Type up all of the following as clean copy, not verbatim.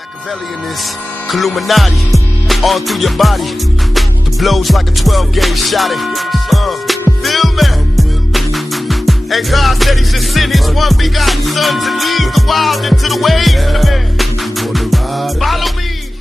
Machiavelli in this Illuminati, all through your body. The blows like a 12-gauge shot. Feel me? And God said He should send His one begotten Son to lead the wild into the ways. Follow me.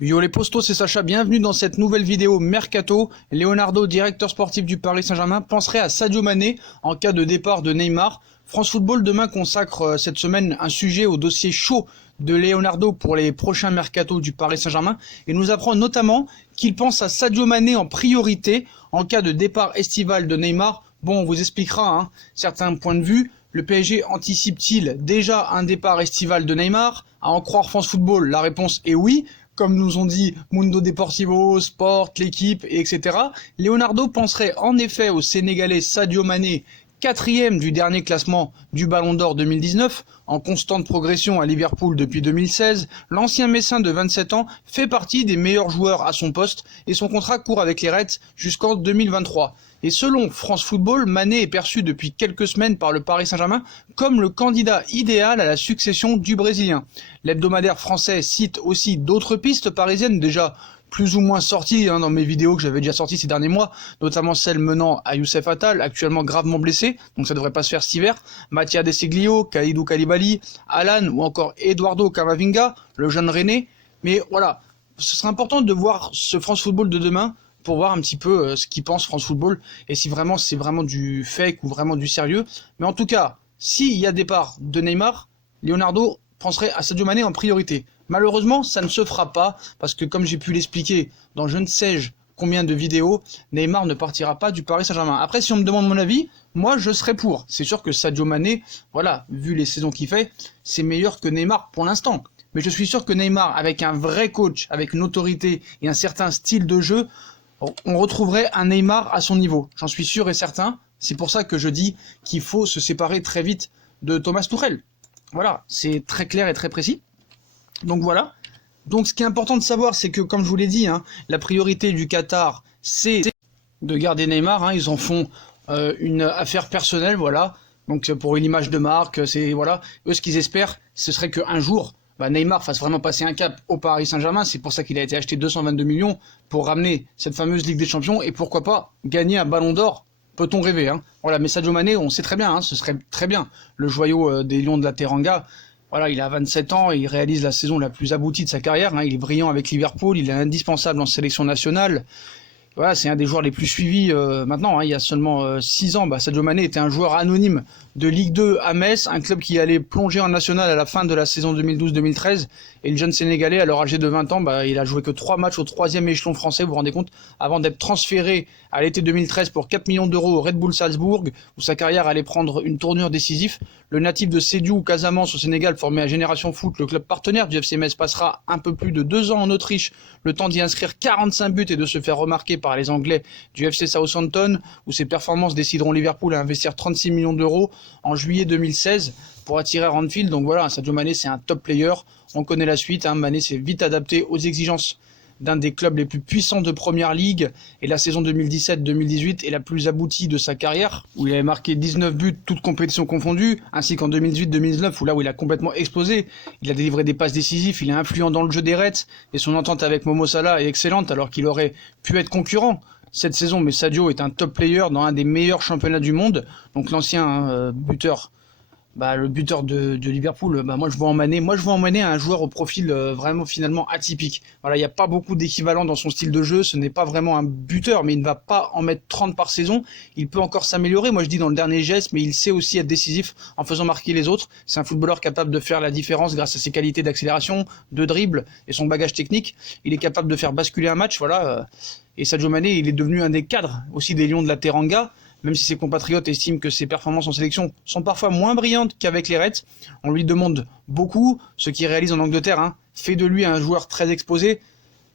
Yo les postos, c'est Sacha, bienvenue dans cette nouvelle vidéo Mercato. Leonardo, directeur sportif du Paris Saint-Germain, penserait à Sadio Mané en cas de départ de Neymar. France Football demain consacre cette semaine un sujet au dossier chaud de Leonardo pour les prochains Mercato du Paris Saint-Germain et nous apprend notamment qu'il pense à Sadio Mané en priorité en cas de départ estival de Neymar. Bon, on vous expliquera certains points de vue. Le PSG anticipe-t-il déjà un départ estival de Neymar? À en croire France Football, la réponse est oui. Comme nous ont dit Mundo Deportivo, Sport, l'équipe, etc. Leonardo penserait en effet au Sénégalais Sadio Mané, 4e du dernier classement du Ballon d'Or 2019, en constante progression à Liverpool depuis 2016. L'ancien Messin de 27 ans fait partie des meilleurs joueurs à son poste et son contrat court avec les Reds jusqu'en 2023. Et selon France Football, Mané est perçu depuis quelques semaines par le Paris Saint-Germain comme le candidat idéal à la succession du Brésilien. L'hebdomadaire français cite aussi d'autres pistes parisiennes déjà plus ou moins sorties dans mes vidéos que j'avais déjà sorties ces derniers mois, notamment celle menant à Youssef Attal, actuellement gravement blessé, donc ça devrait pas se faire cet hiver, Mathia Deseglio, Kalidou Koulibaly, Alan ou encore Eduardo Camavinga, le jeune René. Mais voilà, ce sera important de voir ce France Football de demain pour voir un petit peu ce qu'il pense France Football et si vraiment c'est vraiment du fake ou vraiment du sérieux. Mais en tout cas, s'il y a départ de Neymar, Leonardo penserait à Sadio Mané en priorité. Malheureusement, ça ne se fera pas parce que comme j'ai pu l'expliquer dans je ne sais combien de vidéos, Neymar ne partira pas du Paris Saint-Germain. Après, si on me demande mon avis, moi je serais pour. C'est sûr que Sadio Mané, voilà, vu les saisons qu'il fait, c'est meilleur que Neymar pour l'instant. Mais je suis sûr que Neymar, avec un vrai coach, avec une autorité et un certain style de jeu, on retrouverait un Neymar à son niveau. J'en suis sûr et certain. C'est pour ça que je dis qu'il faut se séparer très vite de Thomas Tuchel. Voilà, c'est très clair et très précis. Donc voilà. Donc ce qui est important de savoir, c'est que comme je vous l'ai dit, la priorité du Qatar, c'est de garder Neymar. Ils en font une affaire personnelle, voilà. Donc pour une image de marque, c'est voilà. Eux, ce qu'ils espèrent, ce serait qu'un jour, Neymar fasse vraiment passer un cap au Paris Saint-Germain. C'est pour ça qu'il a été acheté 222 millions pour ramener cette fameuse Ligue des Champions et pourquoi pas gagner un Ballon d'Or. Peut-on rêver Voilà, mais Sadio Mané, on sait très bien, ce serait très bien. Le joyau des Lions de la Teranga, voilà, il a 27 ans et il réalise la saison la plus aboutie de sa carrière. Il est brillant avec Liverpool, il est indispensable en sélection nationale. Voilà, c'est un des joueurs les plus suivis maintenant. Il y a seulement 6 ans, Sadio Mané était un joueur anonyme de Ligue 2 à Metz, un club qui allait plonger en national à la fin de la saison 2012-2013. Et le jeune Sénégalais, alors âgé de 20 ans, il a joué que 3 matchs au 3e échelon français, vous vous rendez compte, avant d'être transféré à l'été 2013 pour 4 millions d'euros au Red Bull Salzbourg, où sa carrière allait prendre une tournure décisive. Le natif de Sédhiou, Casamance au Sénégal, formé à Génération Foot, le club partenaire du FC Metz, passera un peu plus de 2 ans en Autriche, le temps d'y inscrire 45 buts et de se faire remarquer par les Anglais du FC Southampton, où ses performances décideront Liverpool à investir 36 millions d'euros en juillet 2016 pour attirer Anfield. Donc voilà, Sadio Mané c'est un top player, on connaît la suite, Mané s'est vite adapté aux exigences d'un des clubs les plus puissants de Première Ligue et la saison 2017-2018 est la plus aboutie de sa carrière où il avait marqué 19 buts toutes compétitions confondues ainsi qu'en 2018-2019 où il a complètement explosé. Il a délivré des passes décisives, il est influent dans le jeu des Reds et son entente avec Momo Salah est excellente alors qu'il aurait pu être concurrent cette saison, mais Sadio est un top player dans un des meilleurs championnats du monde. Donc l'ancien buteur, le buteur de Liverpool, moi je vois en Mané un joueur au profil vraiment finalement atypique. Voilà, il n'y a pas beaucoup d'équivalent dans son style de jeu, ce n'est pas vraiment un buteur, mais il ne va pas en mettre 30 par saison. Il peut encore s'améliorer, moi je dis dans le dernier geste, mais il sait aussi être décisif en faisant marquer les autres. C'est un footballeur capable de faire la différence grâce à ses qualités d'accélération, de dribble et son bagage technique. Il est capable de faire basculer un match, voilà. Et Sadio Mané, il est devenu un des cadres aussi des Lions de la Teranga, même si ses compatriotes estiment que ses performances en sélection sont parfois moins brillantes qu'avec les Reds. On lui demande beaucoup, ce qu'il réalise en Angleterre, fait de lui un joueur très exposé.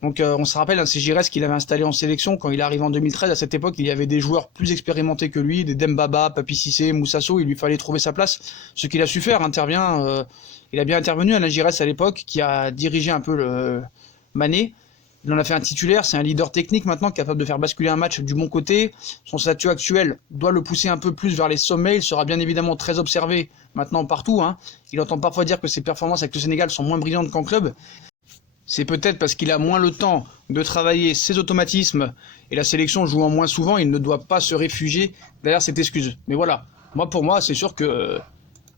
Donc on se rappelle, c'est Giresse qu'il avait installé en sélection quand il est arrivé en 2013. À cette époque, il y avait des joueurs plus expérimentés que lui, des Dembaba, Papi Cissé, Moussasso, il lui fallait trouver sa place. Ce qu'il a su faire, il a bien intervenu, Alain Giresse à l'époque, qui a dirigé un peu le Mané. Il en a fait un titulaire, c'est un leader technique maintenant capable de faire basculer un match du bon côté. Son statut actuel doit le pousser un peu plus vers les sommets, il sera bien évidemment très observé maintenant partout. Il entend parfois dire que ses performances avec le Sénégal sont moins brillantes qu'en club. C'est peut-être parce qu'il a moins le temps de travailler ses automatismes et la sélection jouant moins souvent, il ne doit pas se réfugier derrière cette excuse. Mais voilà, pour moi, c'est sûr que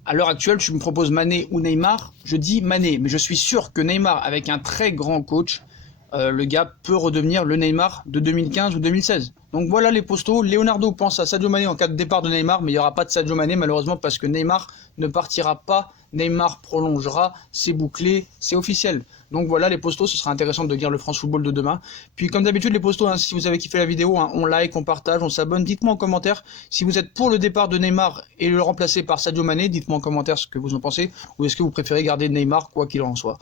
à l'heure actuelle, tu me proposes Mané ou Neymar, je dis Mané, mais je suis sûr que Neymar, avec un très grand coach, le gars peut redevenir le Neymar de 2015 ou 2016. Donc voilà les postos. Leonardo pense à Sadio Mané en cas de départ de Neymar, mais il n'y aura pas de Sadio Mané malheureusement parce que Neymar ne partira pas. Neymar prolongera, c'est bouclé, c'est officiel. Donc voilà les postos, ce sera intéressant de lire le France Football de demain. Puis comme d'habitude les postos, si vous avez kiffé la vidéo, on like, on partage, on s'abonne. Dites-moi en commentaire si vous êtes pour le départ de Neymar et le remplacer par Sadio Mané. Dites-moi en commentaire ce que vous en pensez, ou est-ce que vous préférez garder Neymar quoi qu'il en soit.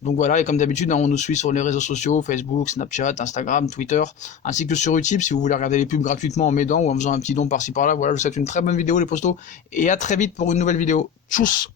Donc voilà, et comme d'habitude, on nous suit sur les réseaux sociaux, Facebook, Snapchat, Instagram, Twitter, ainsi que sur YouTube, si vous voulez regarder les pubs gratuitement en m'aidant ou en faisant un petit don par-ci par-là. Voilà, je vous souhaite une très bonne vidéo les postos, et à très vite pour une nouvelle vidéo. Tchuss!